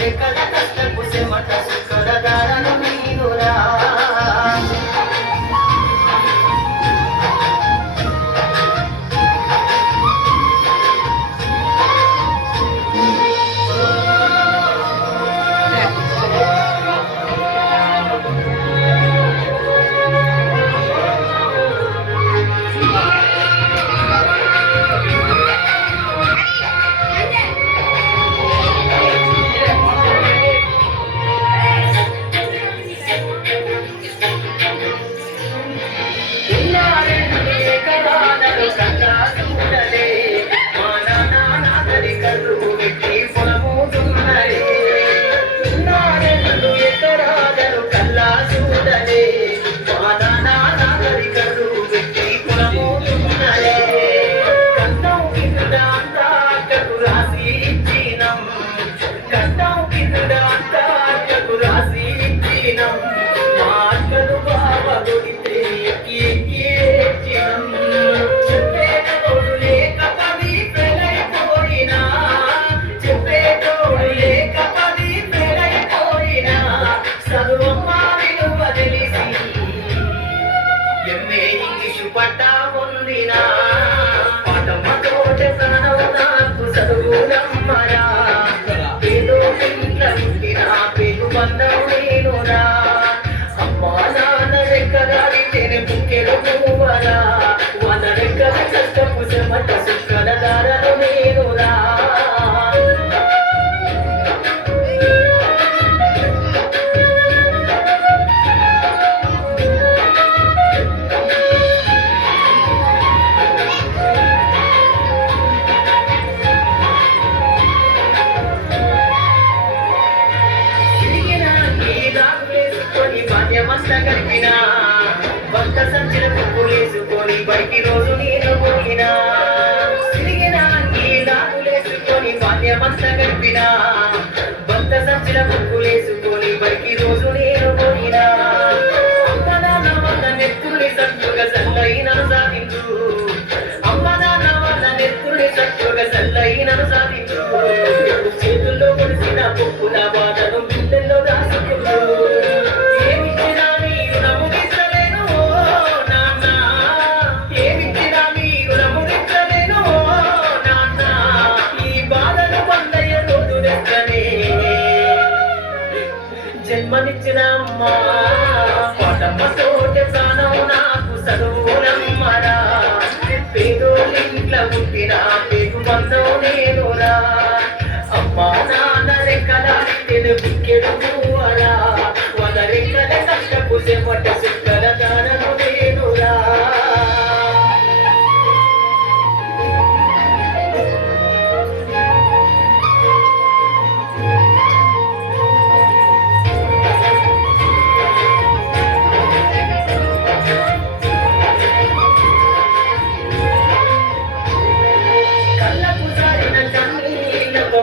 రెక్కల కష్టపు చెమట సుక్కల దారను నీనురా పట్టా పొందిన పాఠమ్మతోటే ప్రాణం నాకు చదువులమ్మరా ఏదో ఇంట్లో పుట్టిన పేరు బంధం నేనురా అమ్మా నాన్న రెక్కగాడి తేనె బుక్కెలు పువ్వరా వాళ్ళ రెక్కల కష్టపు చెమట సుక్కల దారను నేనురా గడిపినా భక్త సంచిన పువ్వులేసుకొని బడికి రోజు నేను పోయినా తిరిగిన ఈ దారులేసుకొని బాల్యమంతా గడిపినా భక్త సంచిన పువ్వులేసుకొని బడికి రోజు నేను పోయినా అమ్మ నాన్న వల్ల నెత్తుల్ని సత్తుగా సల్లైనను సాధించు అమ్మ నాన్న వల్ల నెత్తుల్ని సత్తుగా సల్లైనను సాధించు చేతుల్లో కొలిసిన పువ్వుల బాధను గుండెల్లో దాచుకుంటూ జన్మనిచ్చిన అమ్మ పాఠమ్మతోటే ప్రాణం నాకు చదువులమ్మరా పేదోళ్ళింట్లో పుట్టిన పేగు బంధం నేనురా అమ్మా నాన్న రెక్కలాడి బుక్కెడు పువ్వరా వాళ్ళ రెక్కల కష్టపు చెమట సుక్కల దారను నేనురా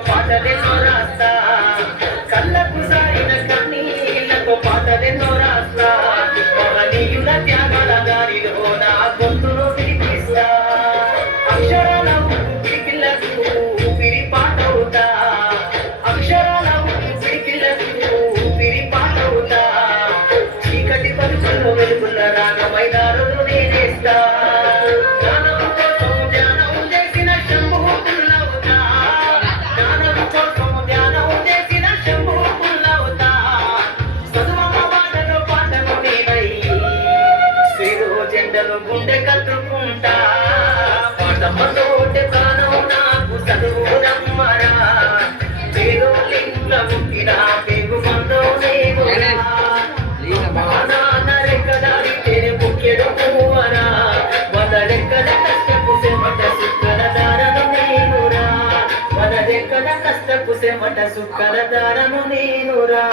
పాటలెన్నో రాస్తా కళ్ళకు సారిన కన్నీళ్లతో పాటలెన్నో రాస్తా మహనీయుల త్యాగాల దారిలో నా గొంతును వినిపిస్తా అక్షరాల ఊపిరికిళ్ళకు ఊపిరి పాటవుతా అక్షరాల ఊపిరికిళ్ళకు ఊపిరి పాటవుతా చీకటి పలుకుల్లో వెలుగుల రాగమైన రోజు నేనేస్తా గుండె కట్టుకుంటా పాఠమ్మతోటే ప్రాణం నాకు చదువులమ్మరా పేదోళ్ళింట్లో పుట్టిన పేగు బంధం నేనురా నాన్న రెక్కలాడి తేనె బుక్కెడు పువ్వరా వాళ్ళ రెక్కల కష్టపు చెమట సుక్కల దారను నేనురా వాళ్ళ రెక్కల కష్టపు చెమట సుక్కల దారను నేనురా